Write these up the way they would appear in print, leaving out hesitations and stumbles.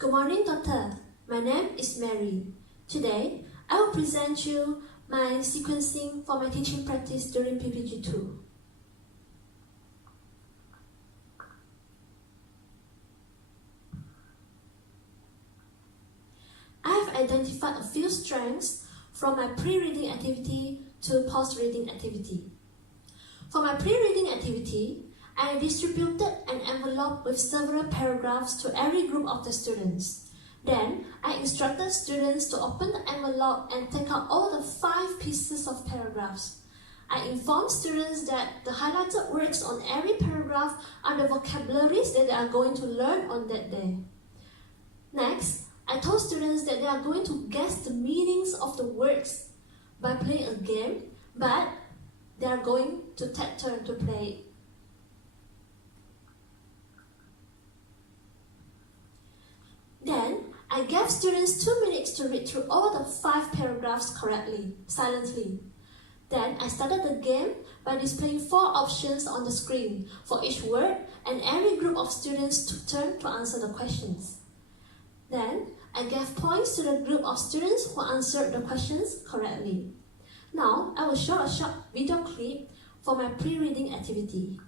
Good morning, Doctor. My name is Mary. Today, I will present you my sequencing for my teaching practice during PPG2. I have identified a few strengths from my pre-reading activity to post-reading activity. For my pre-reading activity, I distributed an envelope with several paragraphs to every group of the students. Then, I instructed students to open the envelope and take out all the 5 pieces of paragraphs. I informed students that the highlighted words on every paragraph are the vocabularies that they are going to learn on that day. Next, I told students that they are going to guess the meanings of the words by playing a game, but they are going to take turn to play it. Then, I gave students 2 minutes to read through all the 5 paragraphs correctly, silently. Then, I started the game by displaying 4 options on the screen for each word, and every group of students took turn to answer the questions. Then, I gave points to the group of students who answered the questions correctly. Now, I will show a short video clip for my pre-reading activity.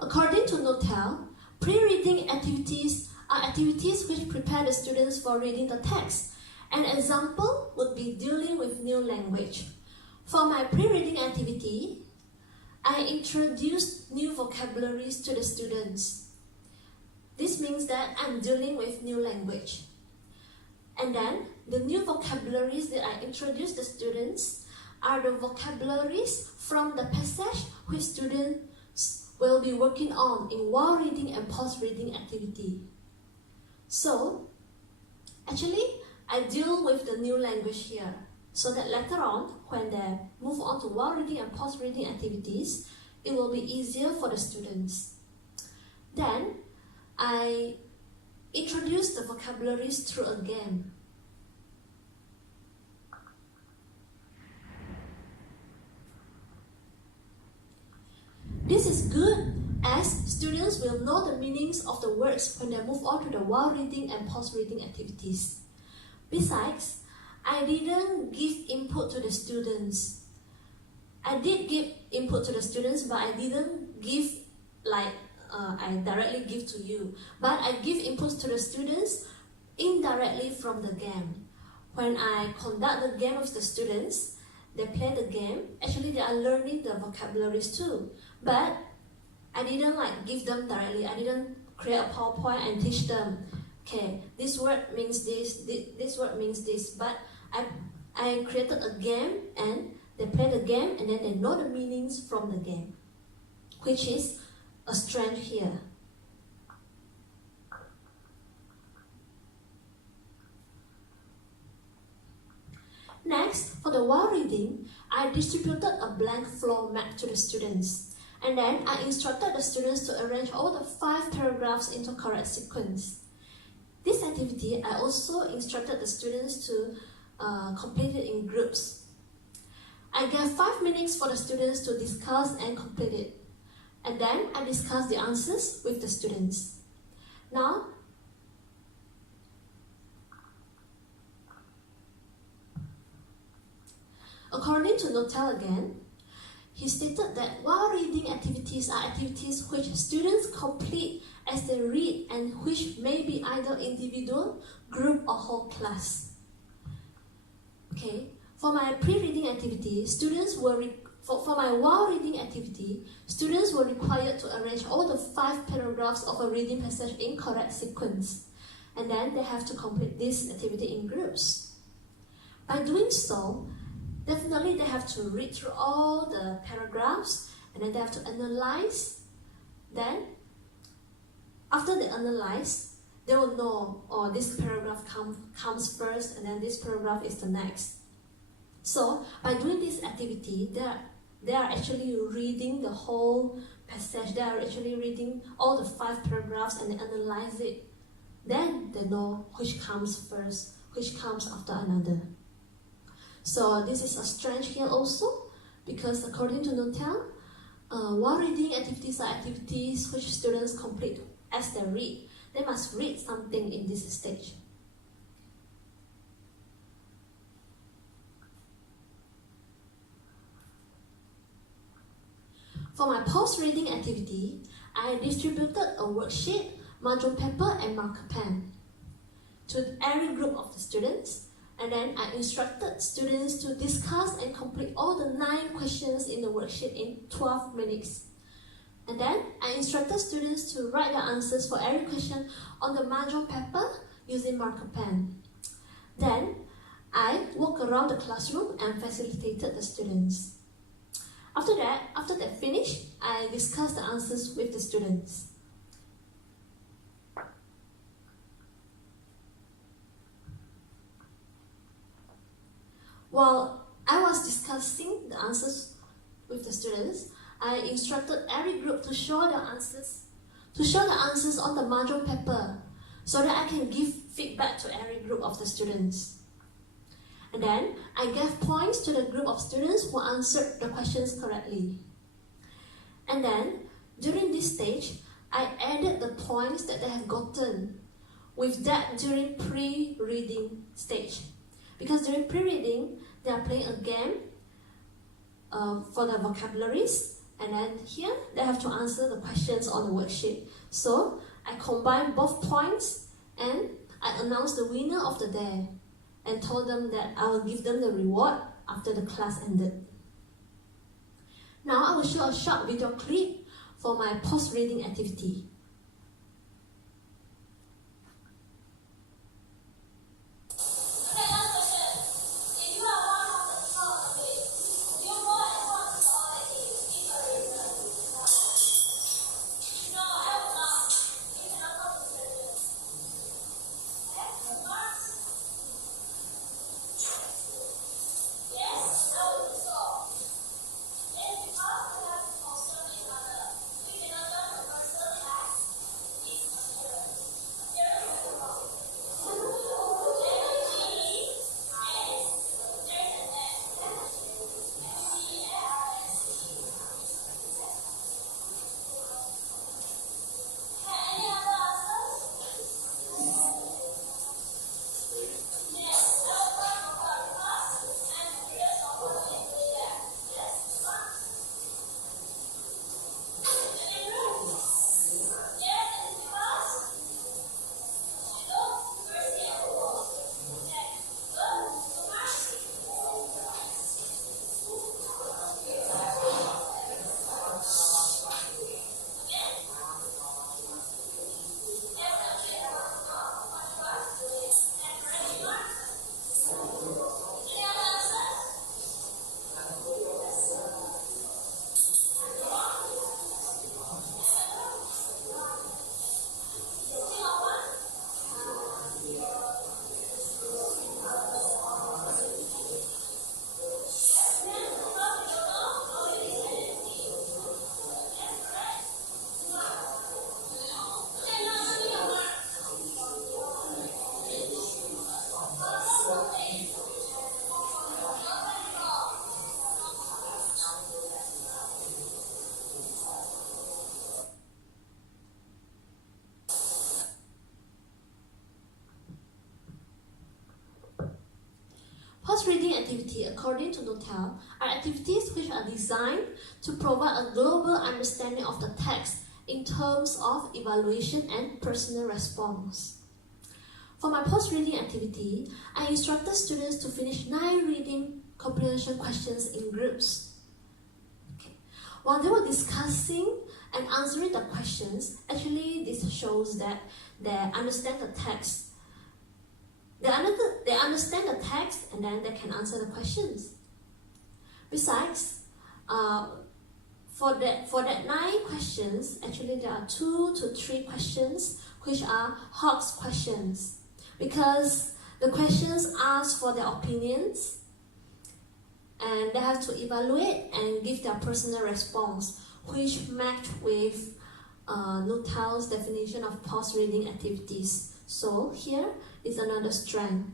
According to Notel, pre-reading activities are activities which prepare the students for reading the text. An example would be dealing with new language. For my pre-reading activity, I introduced new vocabularies to the students. This means that I'm dealing with new language. And then, the new vocabularies that I introduced the students are the vocabularies from the passage which students will be working on in while reading and post-reading activity. So, actually, I deal with the new language here, so that later on, when they move on to while reading and post-reading activities, it will be easier for the students. Then, I introduce the vocabularies through a game. This is good, as students will know the meanings of the words when they move on to the while reading and post-reading activities. Besides, I didn't give input to the students. I did give input to the students, but I didn't give like I directly give to you. But I give inputs to the students indirectly from the game. When I conduct the game with the students, they play the game. Actually, they are learning the vocabularies too. But I didn't give them directly. I didn't create a PowerPoint and teach them, okay, this word means this word means this. But I created a game and they play the game and then they know the meanings from the game, which is a strength here. Next, for the while reading, I distributed a blank floor map to the students. And then I instructed the students to arrange all the 5 paragraphs into correct sequence. This activity, I also instructed the students to complete it in groups. I gave 5 minutes for the students to discuss and complete it. And then I discussed the answers with the students. Now, according to Notel again, he stated that while reading activities are activities which students complete as they read and which may be either individual, group, or whole class. Okay, For my pre-reading activity, for my while reading activity, students were required to arrange all the 5 paragraphs of a reading passage in correct sequence. And then they have to complete this activity in groups. By doing so, definitely they have to read through all the paragraphs and then they have to analyze. Then, after they analyze, they will know, oh, this paragraph comes first and then this paragraph is the next. So, by doing this activity, they are actually reading the whole passage. They are actually reading all the 5 paragraphs and they analyze it. Then they know which comes first, which comes after another. So this is a strength here also, because according to Notel, while reading activities are activities which students complete as they read. They must read something in this stage. For my post-reading activity, I distributed a worksheet, margin paper and marker pen to every group of the students, and then I instructed students to discuss and complete all the 9 questions in the worksheet in 12 minutes. And then I instructed students to write the answers for every question on the margin paper using marker pen. Then I walked around the classroom and facilitated the students. After they finished, I discussed the answers with the students. While I was discussing the answers with the students, I instructed every group to show the answers on the margin paper so that I can give feedback to every group of the students. And then I gave points to the group of students who answered the questions correctly. And then during this stage, I added the points that they have gotten with that during pre-reading stage. Because during pre-reading, they are playing a game for the vocabularies, and then here they have to answer the questions on the worksheet. So I combined both points and I announced the winner of the day and told them that I will give them the reward after the class ended. Now I will show a short video clip for my post-reading activity. Post-reading activity, according to Notel, are activities which are designed to provide a global understanding of the text in terms of evaluation and personal response. For my post-reading activity, I instructed students to finish 9 reading comprehension questions in groups. Okay. While they were discussing and answering the questions, actually this shows that they understand the text. They understand the text and then they can answer the questions. Besides, for that 9 questions, actually there are 2 to 3 questions which are Hogs questions, because the questions ask for their opinions and they have to evaluate and give their personal response, which match with Nuttall's definition of post-reading activities. So here is another strength.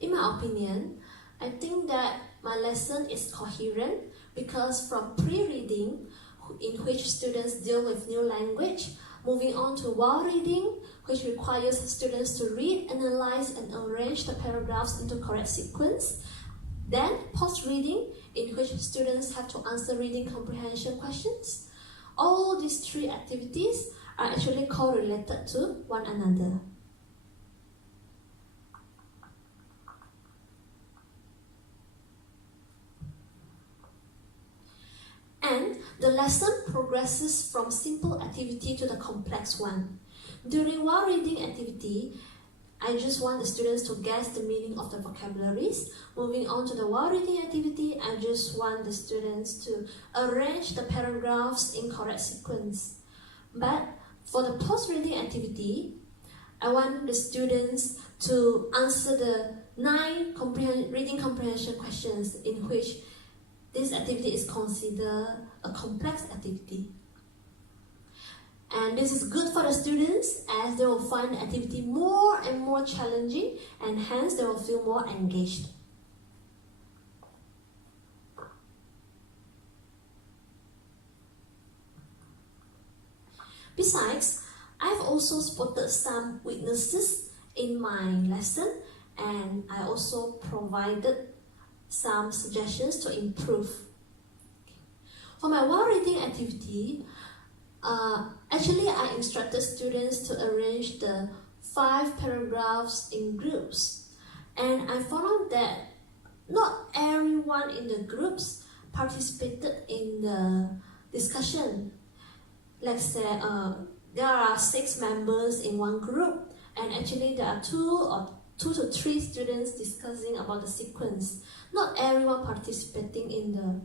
In my opinion, I think that my lesson is coherent because from pre-reading, in which students deal with new language, moving on to while reading, which requires students to read, analyze, and arrange the paragraphs into correct sequence. Then post-reading, in which students have to answer reading comprehension questions. All these 3 activities are actually correlated to one another. And the lesson progresses from simple activity to the complex one. During while reading activity, I just want the students to guess the meaning of the vocabularies. Moving on to the while reading activity, I just want the students to arrange the paragraphs in correct sequence. But for the post-reading activity, I want the students to answer the 9 reading comprehension questions in which this activity is considered a complex activity. And this is good for the students as they will find the activity more and more challenging and hence they will feel more engaged. Besides, I've also spotted some weaknesses in my lesson and I also provided some suggestions to improve. For my while reading activity, actually I instructed students to arrange the 5 paragraphs in groups, and I found out that not everyone in the groups participated in the discussion. Let's say there are 6 members in one group, and actually there are 2 to 3 students discussing about the sequence. Not everyone participating in the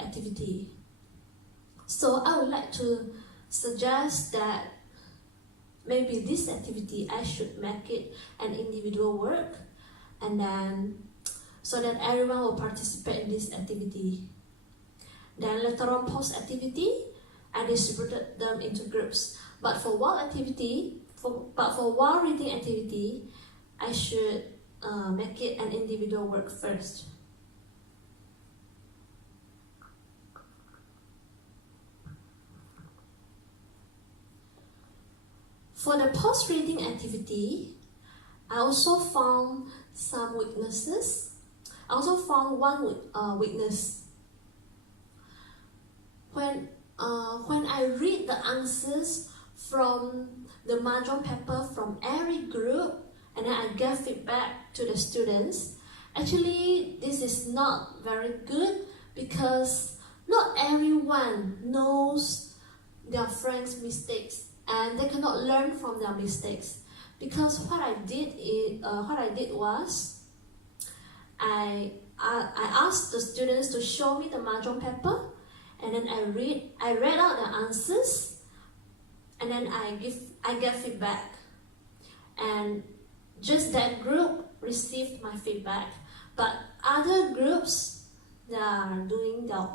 activity. So I would like to suggest that maybe this activity I should make it an individual work, and then so that everyone will participate in this activity. Then later on post activity, I distributed them into groups. But for while reading activity, I should make it an individual work first. For the post-reading activity, I also found some weaknesses. I also found one weakness. When I read the answers from the mahjong paper from every group, and then I gave feedback to the students, actually this is not very good because not everyone knows their friends' mistakes and they cannot learn from their mistakes. Because what I did was I asked the students to show me the mahjong paper, and then I read out the answers, and then I gave feedback, and just that group received my feedback. But other groups, they are writing their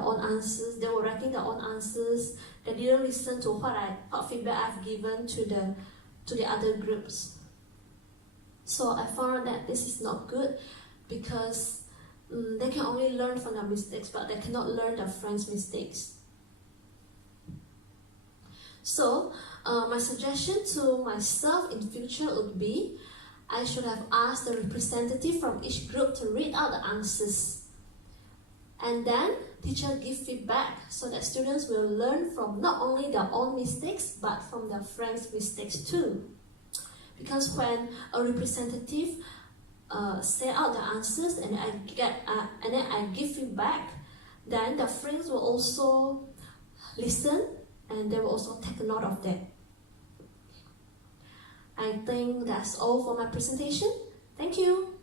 own answers. They were writing their own answers. They didn't listen to what feedback I've given to the other groups. So I found that this is not good because they can only learn from their mistakes, but they cannot learn their friends' mistakes. So my suggestion to myself in future would be I should have asked the representative from each group to read out the answers And then teacher give feedback so that students will learn from not only their own mistakes but from their friends' mistakes too. Because when a representative say out the answers and then I give feedback, then the friends will also listen and they will also take note of that. I think that's all for my presentation. Thank you.